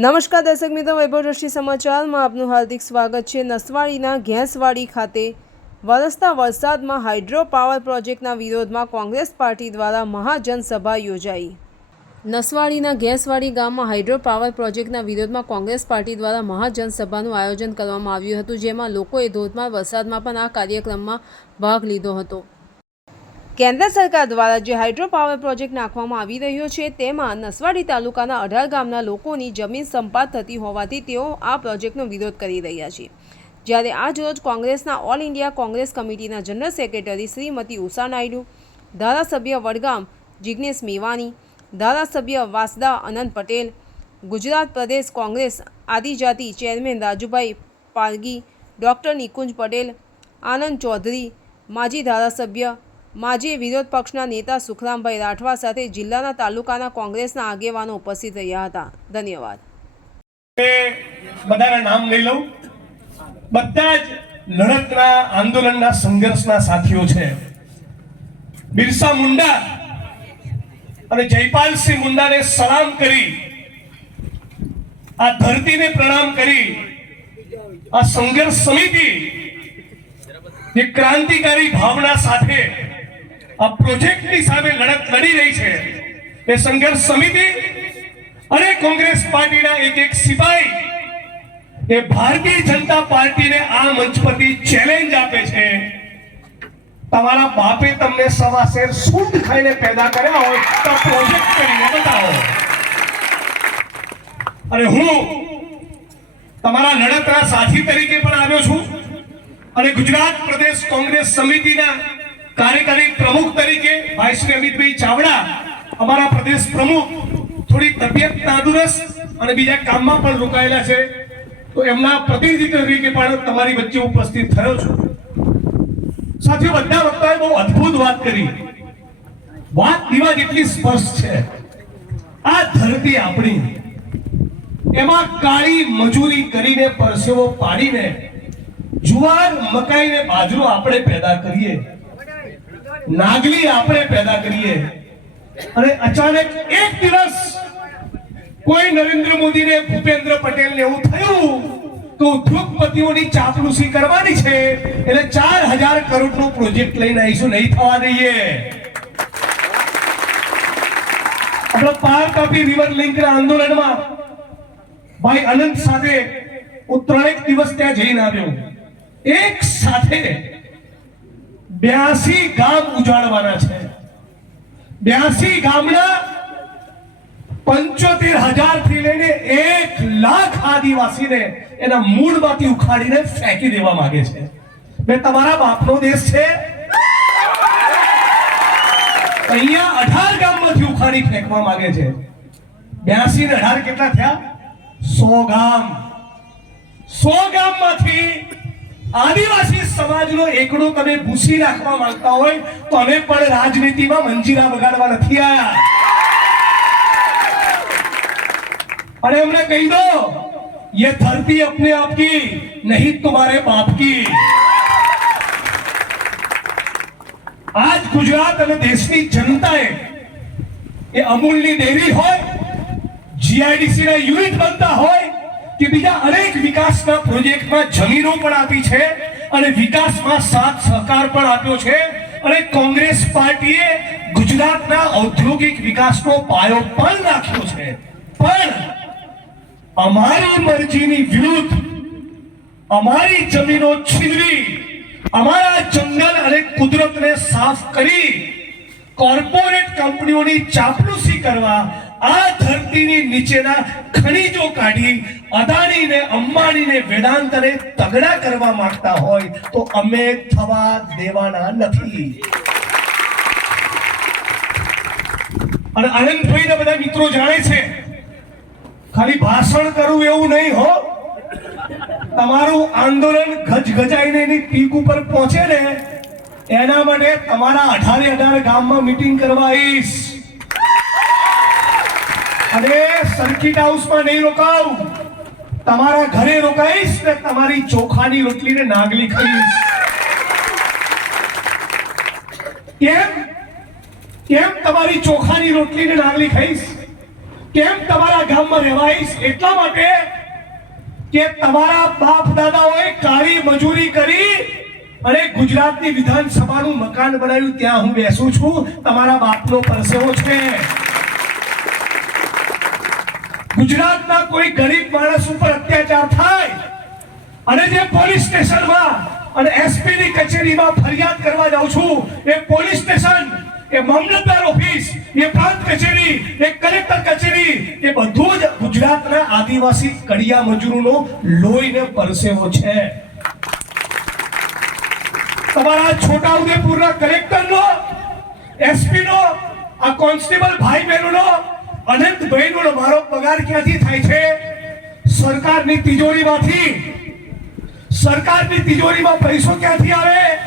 નમસ્કાર દર્શક મિત્રો, વૈભવ દ્રષ્ટિ સમાચારમાં આપનું હાર્દિક સ્વાગત છે. નસવાડીના ઘેંસવાડી ખાતે વરસતા વરસાદમાં હાઇડ્રો પાવર પ્રોજેક્ટના વિરોધમાં કોંગ્રેસ પાર્ટી દ્વારા મહાજનસભા યોજાઈ. નસવાડીના ઘેંસવાડી ગામમાં હાઇડ્રો પાવર પ્રોજેક્ટના વિરોધમાં કોંગ્રેસ પાર્ટી દ્વારા મહાજનસભાનું આયોજન કરવામાં આવ્યું હતું, જેમાં લોકોએ ધોધમાર વરસાદમાં પણ આ કાર્યક્રમમાં ભાગ લીધો હતો. કેન્દ્ર સરકાર દ્વારા જે હાઇડ્રો પાવર પ્રોજેક્ટ નાખવામાં આવી રહ્યો છે, તેમાં નસવાડી તાલુકાના અઢાર ગામના લોકોની જમીન સંપાત થતી હોવાથી તેઓ આ પ્રોજેક્ટનો વિરોધ કરી રહ્યા છે. જ્યારે આજ રોજ કોંગ્રેસના ઓલ ઇન્ડિયા કોંગ્રેસ કમિટીના જનરલ સેક્રેટરી શ્રીમતી ઉષા નાયડુ, ધારાસભ્ય વડગામ જિજ્ઞેશ મેવાણી, ધારાસભ્ય વાસદા અનંત પટેલ, ગુજરાત પ્રદેશ કોંગ્રેસ આદિજાતિ ચેરમેન રાજુભાઈ પારગી, ડૉક્ટર નિકુંજ પટેલ, આનંદ ચૌધરી, માજી ધારાસભ્ય માજી વિરોધ પક્ષના નેતા સુખરામભાઈ રાઠવા સાથે જિલ્લાના તાલુકાના કોંગ્રેસના આગેવાનો ઉપસ્થિત રહ્યા હતા. ધન્યવાદ. બધાના નામ લઈ લઉં. બધા જ લડતના, આંદોલનના, સંઘર્ષના સાથીઓ છે. બિરસા મુંડા અને જયપાલસિંહ મુંડાને સલામ કરી, આ ધરતીને પ્રણામ કરી, આ સંઘર્ષ સમિતિ જે ક્રાંતિકારી ભાવના સાથે આ પ્રોજેક્ટની સામે લડત લડી રહી છે. એ સંઘર્ષ સમિતિ અને કોંગ્રેસ પાર્ટીના એક એક સિપાહી એ ભારતીય જનતા પાર્ટીને આ મંચ પરથી ચેલેન્જ આપે છે. તમારા બાપે તમને સવા શેર સૂટ ખાઈને પેદા કર્યા હોય તો પ્રોજેક્ટ કરીને બતાવો. અને હું તમારા લડતના સાથી તરીકે પણ આવ્યો છું. અને ગુજરાત પ્રદેશ કોંગ્રેસ સમિતિના કાર્યકારી પ્રમુખ તરીકે ભાઈ શ્રી અમિતભાઈ ચાવડા, અમારા પ્રદેશ પ્રમુખ, થોડી તબિયત નાદુરસ્ત અને બીજા કામમાં પણ રોકાયેલા છે. તો એમના પ્રતિનિધિ તરીકે પણ તમારી વચ્ચે ઉપસ્થિત થયો છું. સાથીઓ, બધા વક્તાએ બહુ અદ્ભુત વાત કરી. વાત દીવા જેટલી સ્પષ્ટ છે. આ ધરતી આપણી. એમાં કાળી મજૂરી કરીને પરસેવો પાડીને, જુવાર મકાઈને બાજરો આપણે પેદા કરીએ. નાગલી આપણે પેદા કરીએ. અને અચાનક એક દિવસ કોઈ નરેન્દ્ર મોદી ને ભૂપેન્દ્ર પટેલ ને એવું થયું તો ઉદ્યોગપતિઓની ચાપલુસી કરવાની છે. એટલે ચાર હજાર કરોડનું પ્રોજેક્ટ લઈને આવીશું, નહીં થવા દઈએ. આપણે પાર કાપી રિવર લિંક ના આંદોલનમાં ભાઈ અનંત સાથે હું ત્રણેક દિવસ ત્યાં જઈને આવ્યો. એક સાથે બ્યાસી ગામ ઉજાડવાના છે. બ્યાસી ગામના પંચોતેર હજારથી લઈને એક લાખ આદિવાસીને એના મૂળમાંથી ઉખાડીને ફેંકી દેવા માંગે છે. બે તમારા બાપનો દેશ છે. અહીંયા અઢાર ગામમાંથી ઉખાડી ફેંકવા માંગે છે. બ્યાસી ને અઢાર કેટલા થયા? સો ગામ. સો ગામમાંથી આદિવાસી સમાજનો એકડો તમે ભૂસી રાખવા માંગતા હોય તો અમે પણ રાજનીતિમાં મંજીરા બગાડવા નથી આયા અને એમને કહી દો ये धरती अपने आप की नहीं तुम्हारे बाप की આજ ગુજરાત અને દેશની જનતાએ એ અમૂલની ડેરી હોય જીઆઈડીસી ના યુનિટ બનતા હોય કે બીજા અનેક વિકાસના પ્રોજેક્ટમાં જમીનો પણ આપી છે અને વિકાસમાં સાથ સહકાર પણ આપ્યો છે અને કોંગ્રેસ પાર્ટીએ ગુજરાતના ઔદ્યોગિક વિકાસનો પાયો પણ નાખ્યો છે. પણ અમારી મરજીની વિરુદ્ધ અમારી જમીનો છીનવી, અમારા જંગલ અને કુદરતને સાફ કરી, કોર્પોરેટ કંપનીઓની ચાપલુસી કરવા આ ધરતીની નીચેના ખનીજો કાઢી અદાણીને, અંબાણીને વેદાંતને તગડા કરવા માંગતા હોય તો અમે થવા દેવાના નથી. અને આનંદભાઈ બધા મિત્રો જાણે છે, ખાલી ભાષણ કરવું એવું નહીં હો. તમારું આંદોલન ગજગજાઈને એની પીક ઉપર પહોંચે ને, એના માટે તમારા અઢારે અઢાર ગામમાં મીટિંગ કરવા આવીશ. અને સર્કિટ હાઉસમાં નહીં રોકાવ. તમારા ઘરે રોકાઈશ ને તમારી ચોખાની રોટલી ને નાગલી ખાઈશ. કેમ? કેમ તમારી ચોખાની રોટલી ને નાગલી ખાઈશ? કેમ તમારા ગામમાં રહેવાઈશ? એટલા માટે કે તમારા બાપ દાદાઓએ કાળી મજૂરી કરી અને ગુજરાતની વિધાનસભાનું મકાન બનાવ્યું. ત્યાં હું બેસું છું. તમારા બાપનો પરસેવો છે. ગુજરાતના કોઈ ગરીબ માણસ ઉપર અત્યાચાર થાય અને જે પોલીસ સ્ટેશનમાં અને એસપી ની કચેરીમાં ફરિયાદ કરવા જાઉં છું, એ પોલીસ સ્ટેશન, એ મામલતદાર ઓફિસ, એ પ્રાંત કચેરી, એ કલેક્ટર કચેરી, એ બધું જ ગુજરાતના આદિવાસી કડિયા મજૂરોનો લોહીને પરસેવો છે. તમારા છોટા ઉદેપુરના કલેક્ટરનો એસપી નો આ કોન્સ્ટેબલ ભાઈ બહેનોનો અનંતભાઈનો મારો પગાર ક્યાંથી થાય છે? સરકારની તિજોરીમાંથી. સરકારની તિજોરીમાં પૈસો ક્યાંથી આવે?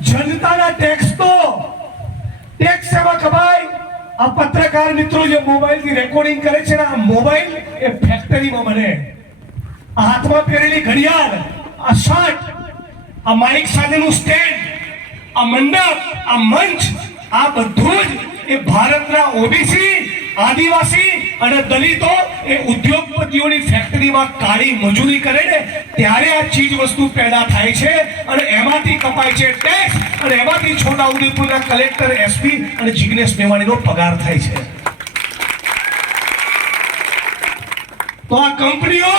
જનતાના ટેક્સ તો. ટેક્સ એમાં કમાય. આ પત્રકાર મિત્રો જે મોબાઈલથી રેકોર્ડિંગ કરે છે ને, આ મોબાઈલ એ ફેક્ટરીમાં બને આ હાથમાં પહેરેલી ઘડિયાળ, આ શર્ટ, આ માઇક સાથેનું સ્ટેન્ડ આ મંડપ, આ મંચ, આ બધું જ એ ભારતના ઓબીસી આદિવાસી અને દલિતો એ ઉદ્યોગપતિઓની ફેક્ટરીમાં કાળી મજૂરી કરે ને, ત્યારે આ ચીજ વસ્તુ પેદા થાય છે અને એમાંથી કપાય છે ટેક્સ અને એમાંથી છોટા ઉદેપુરના કલેક્ટર એસપી અને જિગ્નેશ મેવાણીનો પગાર થાય છે. તો આ કંપનીઓ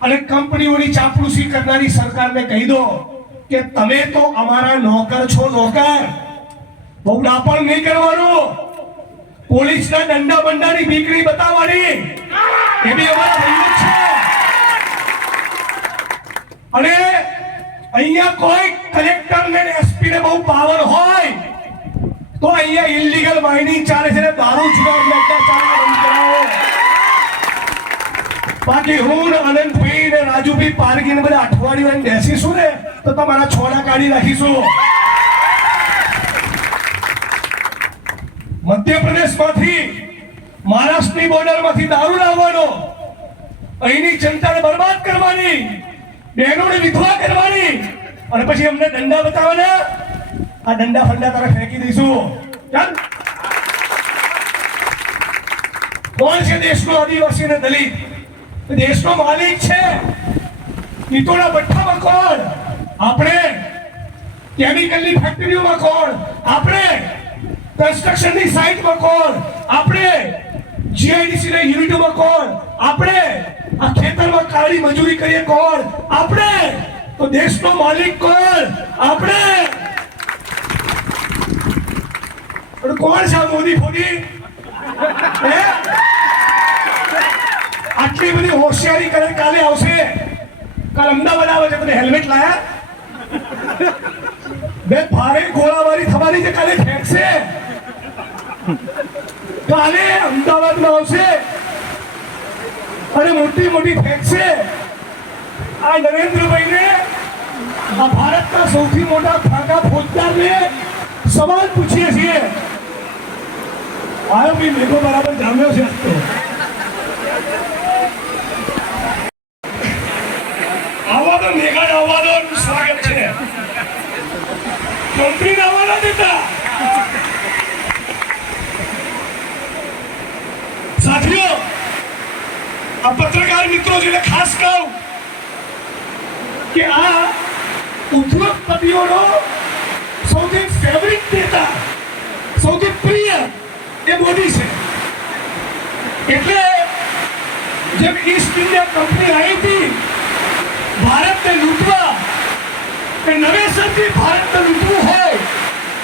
અને કંપનીઓની ચાપલુસી કરનારી સરકારને કહી દો કે તમે તો અમારા નોકર છો નોકર. બહુ ડાપણ નહીં કરવાનું. પોલીસના દંડા બંડાની બીકડી બતાવવાની. એ બી અમારા ભાઈઓ છે. અને અહીંયા કોઈ કલેક્ટર ને એસપી ને બહુ પાવર હોય, તો અહીંયા ઇલીગલ માઇનિંગ ચાલે છે ને દારૂ જુગાર લડતા ચાલે બંધ કરાવો બાકી હું ને અનંતભાઈ ને રાજુભાઈ પારગી ને બધા અઠવાડિયું બેસીશું ને, તો તમારા છોડા કાઢી નાખીશું. મધ્યપ્રદેશમાંથી મહારાષ્ટ્રની બોર્ડરમાંથી દારૂ લાવવાનો, અહીંની જનતાને બરબાદ કરવાની બહેનોને વિધવા કરવાની, અને પછી અમને દંડા બતાવવાના. આ દંડા ફંડા તારે ફેંકી દઈશું. ચાલ. કોણ છે દેશનો આદિવાસી અને દલિત? દેશનો માલિક છે નીતોડા ભઠ્ઠામાં કોણ? આપણે કેમિકલની ફેક્ટરીઓમાં કોણ? આપણે કન્સ્ટ્રક્શનની સાઇટમાં કોણ? આપણે જીઆઈડીસી ના યુનિટોમાં કોણ? આપણે આ ખેતરમાં કાળી મજૂરી કરીએ કોણ? આપણે! તો દેશનો માલિક કોણ? આપણે! પણ કોણ છે મોદી ફોડી આટલી બધી હોશિયારી કરે કાલે આવશે. કાલ અમદાવાદ આવે છે તને હેલ્મેટ લાયા. બે ભારે ગોળાબારી થવાની છે, કાલે ફેંકશે. કાલે અમદાવાદમાં આવશે. અને મોટી મોટી ફેંકશે. આ નરેન્દ્રભાઈને આ ભારતના સૌથી મોટા ફાંકા ફોજદારને સવાલ પૂછીએ છીએ. આવ્યો બી મેઘો બરાબર જામ્યો છે તો? આવા તો મેઘા આવવાનો સ્વાગત છે. કંપની આવવાના દેતા સાથીઓ આ પત્રકાર મિત્રો જેને ખાસ કહું કે આ ઉદ્યોગપતિઓનો સૌથી ફેવરિટ નેતા સૌથી પ્રિય એ મોદી છે એટલે જેમ ઈસ્ટ ઇન્ડિયા કંપની આવી હતી ભારતને લૂંટવા કે નવેસરથી ભારતને લૂંટવું હોય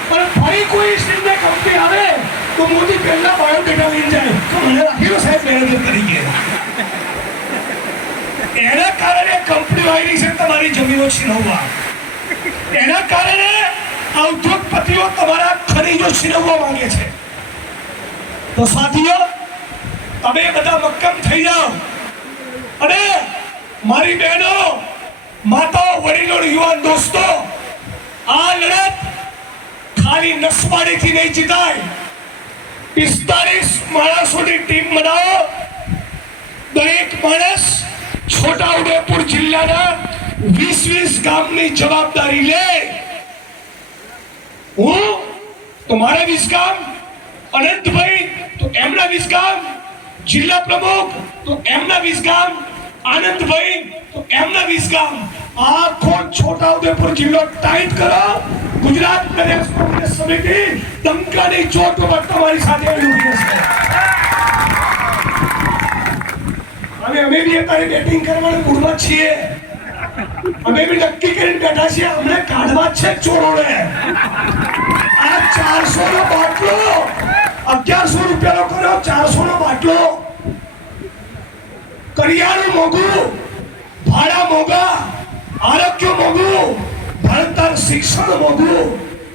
પણ ફરી કોઈ ઈસ્ટ ઇન્ડિયા કંપની આવે તો મોદી પહેલા બાયોડેટા લઈને જાય તો મને રાખેલો સાહેબ મેનેજર તરીકે એના કારણે કંપનીઓ આવી છે તમારી જમીનો છીનવવા એના કારણે ઉદ્યોગપતિઓ તમારા ખનીજો છીનવવા માંગે છે તો સાથીઓ તમે બધા મક્કમ થઈ જાઓ અને મારી બહેનો માતાઓ વડીલો યુવાન દોસ્તો આ લડત ખાલી નસવાડીથી નહીં જીતાય પિસ્તાલીસ માણસોની ટીમ બનાવો. દરેક માણસ છોટા ઉદેપુર જિલ્લાના વીસ વીસ ગામની જવાબદારી લે. હું તો મારા વીસ ગામ, અનંતભાઈ તો એમના વીસ ગામ, જિલ્લા પ્રમુખ તો એમના વીસ ગામ, આનંદભાઈ તો એમના વીસ ગામ. આખો છોટા ઉદયપુર જિલ્લો ટાઈટ કરો. ગુજરાત પ્રદેશ કોંગ્રેસ સમિતિ ડંકાની ચોટ પર તમારી સાથે ઊભી છે. અને અમે બી અત્યારે બેટિંગ કરવાની મૂડમાં છીએ. અમે બી નક્કી કરીને બેઠા છીએ, અમને કાઢવા છે ચોરોને. આ ચારસો નો બાટલો, અગિયારસો રૂપિયાનો કર્યો ચારસો નો બાટલો. કરિયાણું મોંઘું, ભાડા મોંઘા, આરોગ્ય મોંઘું. ભણતર શિક્ષણ મોંઘું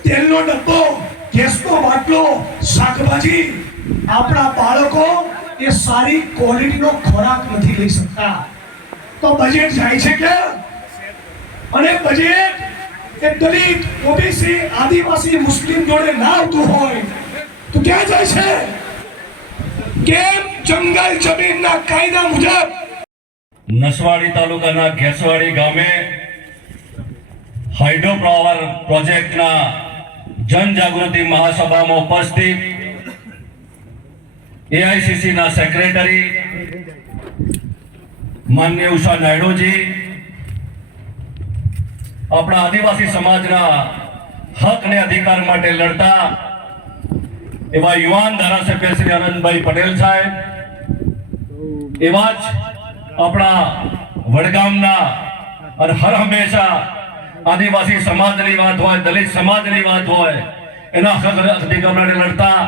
તેલનો ડબ્બો, ગેસનો બાટલો, શાકભાજી. આપણા બાળકો એ સારી ક્વોલિટીનો ખોરાક નથી લઈ શકતા. તો બજેટ જાય છે કે? અને બજેટ એ દલિત, ઓબીસી, આદિવાસી, મુસ્લિમ જોડે ના આવતું હોય, તો ક્યાં જાય છે? કેમ જંગલ જમીનના કાયદા મુજબ? નસવાડી તાલુકાના ઘેસવાડી ગામે હાઇડ્રો પાવર પ્રોજેક્ટના જનજાગૃતિ મહાસભામાં ઉપસ્થિત એઆઈસીસીના સેક્રેટરી માન્ય ઉષા નાયડુજી, આપણા આદિવાસી સમાજના હક અને અધિકાર માટે લડતા એવા યુવાન ધારાસભ્ય શ્રી આનંદભાઈ પટેલ સાહેબ, એવા જ આપણા વડગામના અને હર હંમેશા આદિવાસી સમાજની વાત હોય, દલિત સમાજની વાત હોય, એના હક અને લડતા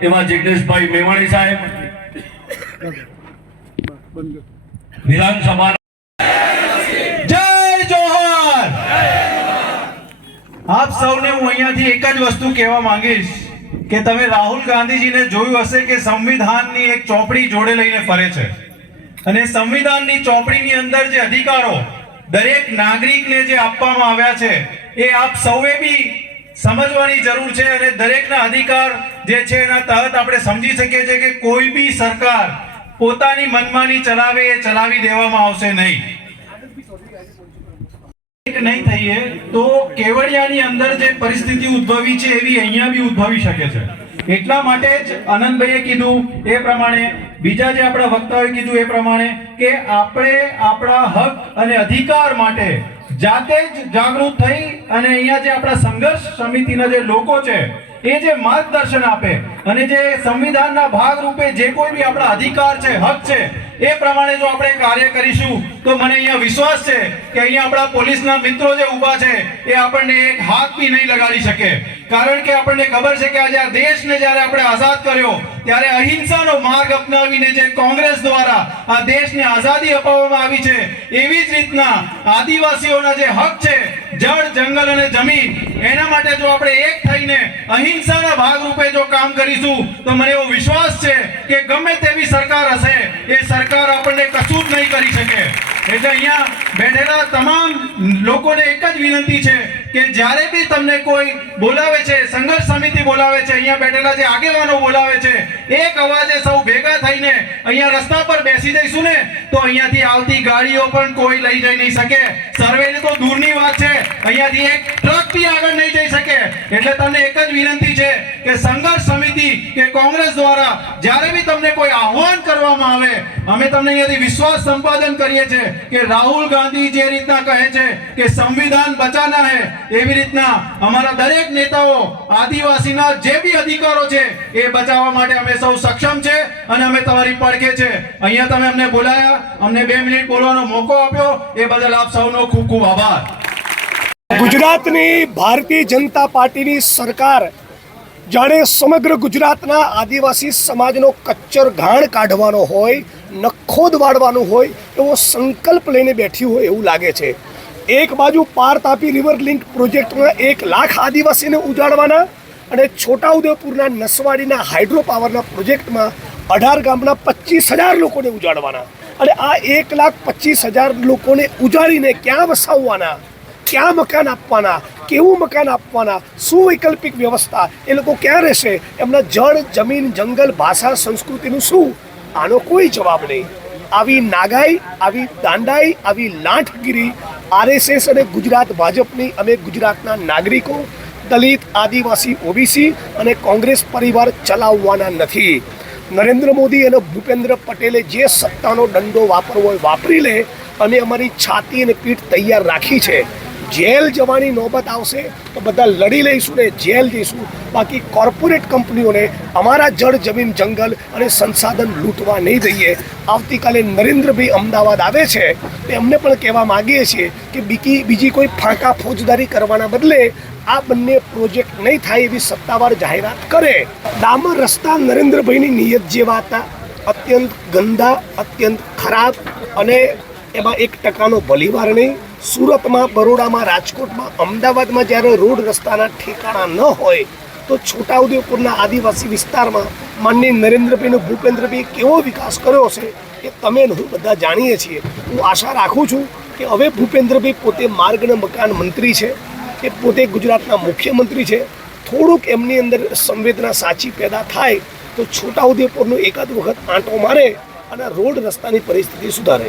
એવા જિગ્નેશભાઈ મેવાણી સાહેબ. વિધાનસભા જય જોહર! આપ સૌને હું અહીંયાથી એક જ વસ્તુ કહેવા માંગીશ કે તમે રાહુલ ગાંધીજીને જોયું હશે કે સંવિધાનની એક ચોપડી જોડે લઈને ફરે છે. અને સંવિધાનની ચોપડીની અંદર જે અધિકારો દરેક નાગરિકને જે આપવામાં આવ્યા છે, એ આપ સૌએ બી સમજવાની જરૂર છે અને દરેકના અધિકાર જે છે એના તહત આપણે સમજી શકીએ છીએ કે કોઈ બી સરકાર પોતાની મનમાની ચલાવે એ ચલાવી દેવામાં આવશે નહીં. નહીં થઈએ તો કેવડિયાની અંદર જે પરિસ્થિતિ ઉદ્ભવી છે એવી અહીંયા બી ઉદ્ભવી શકે છે. એટલા માટે જ આનંદભાઈએ કીધું એ પ્રમાણે બીજા જે આપણા વક્તાએ કીધું એ પ્રમાણે કે આપણે આપણા હક અને અધિકાર માટે જાતે જ જાગૃત થઈ અને અહીંયા જે આપણા સંઘર્ષ સમિતિના જે લોકો છે, એ જે માર્ગદર્શન આપે અને જે સંવિધાનના ભાગ રૂપે જે કોઈ બી આપણા અધિકાર છે, હક છે, એ પ્રમાણે જો આપણે કાર્ય કરીશું, તો મને અહીંયા વિશ્વાસ છે કે અહીંયા આપણા પોલીસના મિત્રો જે ઊભા છે, એ આપણને એક હાથ બી નહીં લગાડી શકે. કારણ કે આપણને ખબર છે કે આજે આ દેશને જ્યારે આપણે આઝાદ કર્યો, ત્યારે અહિંસાનો માર્ગ અપનાવીને જે કોંગ્રેસ દ્વારા આ દેશને આઝાદી અપાવવામાં આવી છે, એવી જ રીતના આદિવાસીઓના જે હક છે, જળ, જંગલ અને જમીન, એના માટે જો આપણે એક થઈને અહિંસાના ભાગરૂપે જો કામ કરીશું, તો મને એવો વિશ્વાસ છે કે ગમે તેવી સરકાર હશે, એ સરકાર આપણને કશું જ નહીં કરી શકે. એટલે અહીંયા બેઠેલા તમામ લોકોને એક જ વિનંતી છે કે જ્યારે બી તમને કોઈ બોલાવે છે, સંઘર્ષ સમિતિ બોલાવે છે, અહીંયા બેઠેલા જે આગેવાનો બોલાવે છે, એક અવાજે સૌ ભેગા થઈને અહીંયા રસ્તા પર બેસી જઈશું ને તો અહીંયાથી આવતી ગાડીઓ પણ કોઈ લઈ જઈ નહીં શકે. સર્વેની તો દૂરની વાત છે. અહીંયાથી એક ટ્રક બી આગળ નહીં જઈ શકે. એટલે તમને એક જ વિનંતી છે કે સંઘર્ષ સમિતિ કે કોંગ્રેસ દ્વારા જ્યારે બી તમને કોઈ આહવાન કરવામાં આવે, અમે તમને અહીંયાથી વિશ્વાસ સંપાદન કરીએ છીએ કે રાહુલ ગાંધી જે રીતના કહે છે કે સંવિધાન બચાના હે, એવી રીતના અમારા દરેક નેતાઓ, આદિવાસીના જે બી અધિકારો છે, એ બચાવવા માટે અમે સૌ સક્ષમ છે અને અમે તમારી પડખે છે. અહીંયા તમે અમને બોલાયા અમને બે મિનિટ બોલવાનો મોકો આપ્યો. એ બદલ આપ સૌનો ખૂબ ખૂબ આભાર. ગુજરાતની ભારતીય જનતા પાર્ટીની સરકાર જાણે સમગ્ર ગુજરાતના આદિવાસી સમાજનો કચ્ચર ઘાણ કાઢવાનો હોય, નખોદ વાળવાનો હોય, એવો સંકલ્પ લઈને બેઠી હોય એવું લાગે છે. એક બાજુ પાર તાપી રિવર લિંક પ્રોજેક્ટમાં એક લાખ આદિવાસીને ઉજાડવાના અને છોટાઉદેપુરના નસવાડીના હાઇડ્રો પાવરના પ્રોજેક્ટમાં અઢાર ગામના પચીસ હજાર લોકોને ઉજાડવાના. અને આ એક લાખ પચીસ હજાર લોકોને ઉજાડીને ક્યાં વસાવવાના? ક્યાં મકાન આપવાના? કેવું મકાન આપવાના? શું વૈકલ્પિક વ્યવસ્થા? એ લોકો ક્યાં રહેશે? એમના જળ, જમીન, જંગલ, ભાષા, સંસ્કૃતિનું શું? આનો કોઈ જવાબ નહીં. આવી નાગાઈ, આવી દાંડાઈ, આવી લાંઠગીરી આરએસએસ અને ગુજરાત ભાજપની, અમે ગુજરાતના નાગરિકો, દલિત, આદિવાસી, ઓબીસી અને કોંગ્રેસ પરિવાર ચલાવવાના નથી. નરેન્દ્ર મોદી અને ભૂપેન્દ્ર પટેલે જે સત્તાનો દંડો વાપરવો હોય વાપરી લે, અમે અમારી છાતી અને પીઠ તૈયાર રાખી છે. જેલ જવાની નોબત આવશે તો બધા લડી લઈશું ને જેલ જઈશું. બાકી કોર્પોરેટ કંપનીઓને અમારા જળ, જમીન, જંગલ અને સંસાધન લૂંટવા નહીં દઈએ. આવતીકાલે નરેન્દ્રભાઈ અમદાવાદ આવે છે, તે એમને પણ કહેવા માગીએ છીએ કે બીજી બીજી કોઈ ફાંકા ફોજદારી કરવાના બદલે આ બંને પ્રોજેક્ટ નહીં થાય એવી સત્તાવાર જાહેરાત કરે. ડામર રસ્તા નરેન્દ્રભાઈની નિયત જેવા હતા. અત્યંત ગંદા, અત્યંત ખરાબ અને એમાં એક ટકાનો ભલીવાર નહીં. સુરતમાં, બરોડામાં, રાજકોટમાં, અમદાવાદમાં જ્યારે રોડ રસ્તાના ઠેકાણા ન હોય, તો છોટાઉદેપુરના આદિવાસી વિસ્તારમાં માનની નરેન્દ્રભાઈનો ભૂપેન્દ્રભાઈ કેવો વિકાસ કર્યો છે એ તમે હું બધા જાણીએ છીએ. હું આશા રાખું છું કે હવે ભૂપેન્દ્રભાઈ પોતે માર્ગ અને મકાન મંત્રી છે. એ પોતે ગુજરાતના મુખ્યમંત્રી છે, થોડુંક એમની અંદર સંવેદના સાચી પેદા થાય તો છોટાઉદેપુરનો એકાદ વખત આંટો મારે અને રોડ રસ્તાની પરિસ્થિતિ સુધારે.